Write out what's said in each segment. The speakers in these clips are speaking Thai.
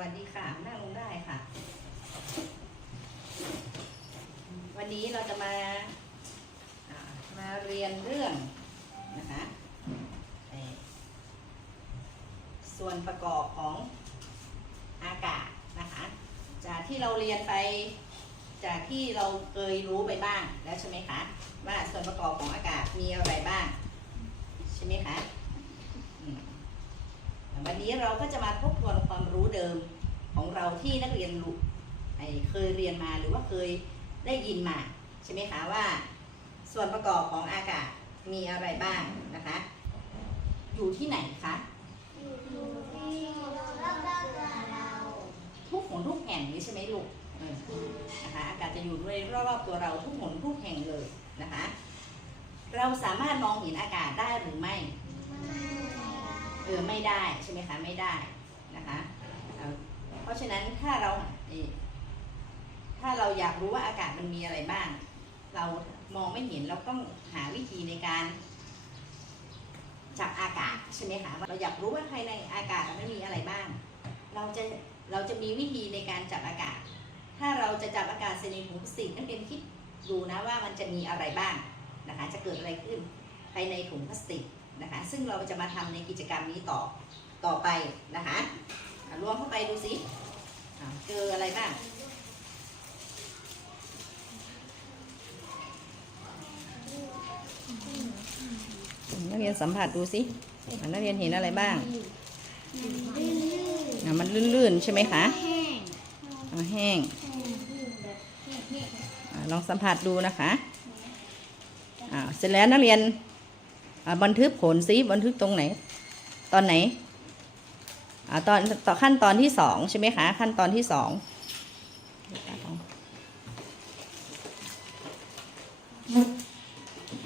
วัสดีค่ะนั่งลงได้ค่ะ วันนี้เราจะมามาเรียนเรื่องนะคะส่วนประกอบของอากาศนะคะ จากที่เราเรียนไปจากที่เราเคยรู้ไปบ้างแล้วใช่ไหมคะว่าส่วนประกอบของอากาศมีอะไรบ้างใช่ไหมคะ วันนี้เราก็จะมาทบทวนความรู้เดิมของเราที่นักเรียนรู้เคยเรียนมาหรือว่าเคยได้ยินมาใช่ไหมคะว่า ส่วนประกอบของอากาศมีอะไรบ้างนะคะ อยู่ที่ไหนคะทุกหนทุกแห่งนี้ใช่ไหมลูกนะคะอากาศจะอยู่ด้วยรอบๆตัวเราทุกหนทุกแห่งเลยนะคะ เราสามารถมองเห็นอากาศได้หรือไม่ ออไม่ได้ใช่ไหมคะไม่ได้นะคะเพราะฉะนั้นถ้าเราถ้าเราอยากรู้ว่าอากาศมันมีอะไรบ้าง เรามองไม่เห็นเราต้องหาวิธีในการจับอากาศใช่ไหมคะเราอยากรู้ว่าภายในอากาศมันมีอะไรบ้าง เราจะเราจะมีวิธีในการจับอากาศ ถ้าเราจะจับอากาศในถุงพลาสติกนักเรียนคิดดูนะว่ามันจะมีอะไรบ้างนะคะ จะเกิดอะไรขึ้นภายในถุงพลาสติก นะคะ ซึ่งเราจะมาทำในกิจกรรมนี้ต่อต่อไปนะคะรวมเข้าไปดูสิเจออะไรบ้างนักเรียนสัมผัสดูสินักเรียนเห็นอะไรบ้าง มันลื่นๆใช่ไหมคะแห้งลองสัมผัสดูนะคะเสร็จแล้วนักเรียน บันทึกผลซิบันทึกตรงไหน ตอนไหนอตอนต่อขั้นตอนที่สองใช่ไหมคะ ขั้นตอนที่สอง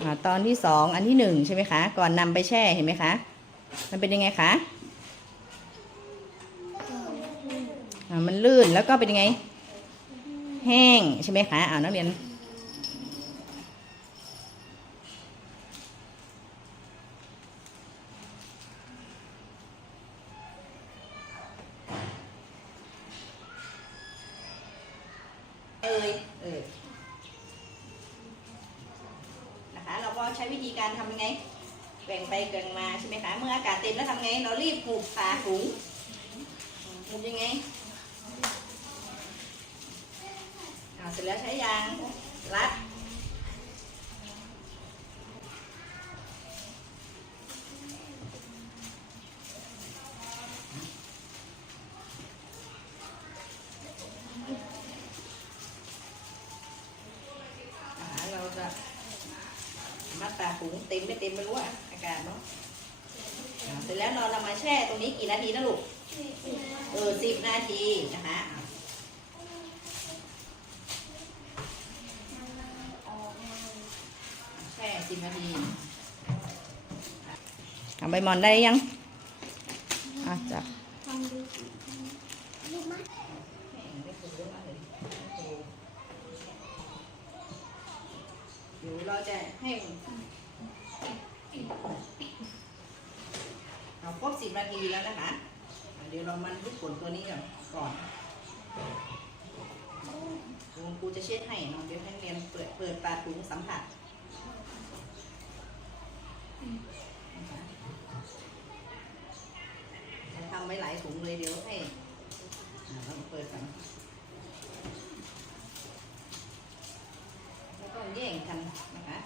อตอนที่สองอันที่หนึ่งใช่ไหมคะ ก่อนนำไปแช่เห็นไหมคะ มันเป็นยังไงคะมันลื่นแล้วก็เป็นยังไง แห้งใช่ไหมคะอ่านักเรียน เอยเออนะคะ เราก็ใช้วิธีการทำยังไงแบ่งไปแบ่งมาใช่ไหมคะ เมื่ออากาศเต็มแล้วทำไง เรารีบหุบฝาถุงหุบยังไงอ่าเสร็จแล้วใช้ยางรัด ถุงเต็มไม่เต็มไม่รู้อะอากาศเนาะอ่าเสร็จแล้วเราเรามาแช่ตรงนี้กี่นาทีนะลูก เออสิบนาทีนะคะอะแช่สิบนาทีเอาใบหมอนได้ยัง อะจับ เดี๋ยวเราจะให้เราครบสิบ นาทีแล้วนะคะเดี๋ยวเรามันทุกผลตัวนี้ก่อนก่อนคุณครูจะเช็ดให้เนาะเดี๋ยวให้เรียนเปิดเปิดปาถุงสัมผัสจะทำไว้หลายถุงเลยเดี๋ยวให้เราเปิดกันแล้วก็แย่งกันนะคะ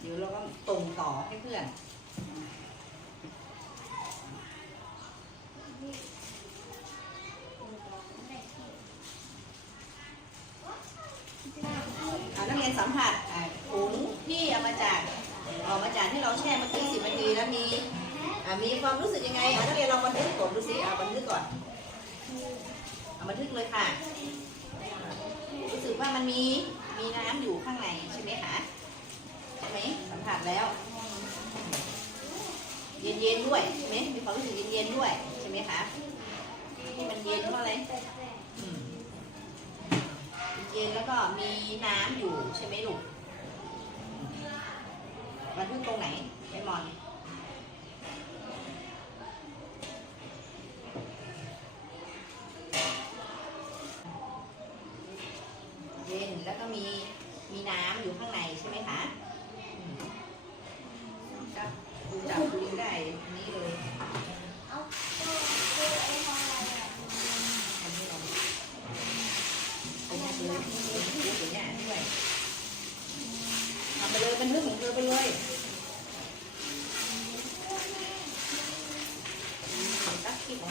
เดี๋ยวเราก็ตรงต่อให้เพื่อน เอานักเรียน สัมผัสอ่าถุงที่เอามาจากออกมาจากที่เราแช่เมื่อกี้สิบนาทีแล้วมีมีความรู้สึกยังไงอ่านักเรียนลองบันทึกผมดูสิเอาบันทึกก่อนเอาบันทึกเลยค่ะ รู้สึกว่ามันมีมีน้ำอยู่ข้างในใช่ไหมคะใช่ไหมสัมผัสแล้ว เย็นๆด้วยใช่ไหมมีความรู้สึกเย็นๆด้วยใช่ไหมคะที่มันเย็นเพราะอะไร เย็นแล้วก็มีน้ำอยู่ใช่ไหมลูกมันพึ่งตรงไหนไอ้มอนเย็นแล้วก็มีมีน้ำอยู่ข้างในใช่ไหมคะก็ดูจากดูได้นี้เลย